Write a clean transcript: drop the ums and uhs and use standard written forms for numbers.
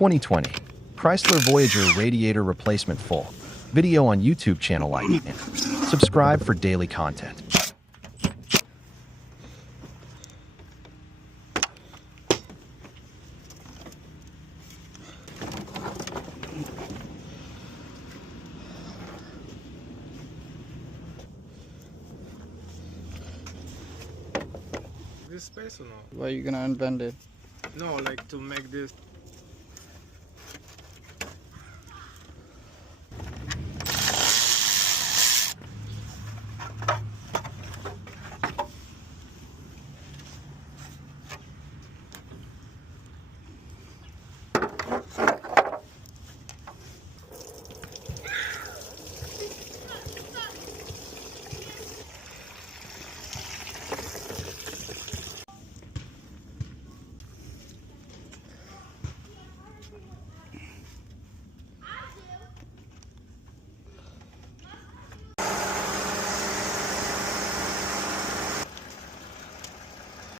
2020 Chrysler Voyager radiator replacement full. Video on YouTube channel like and subscribe for daily content. This space or no? Why are you gonna unbend it? No, like to make this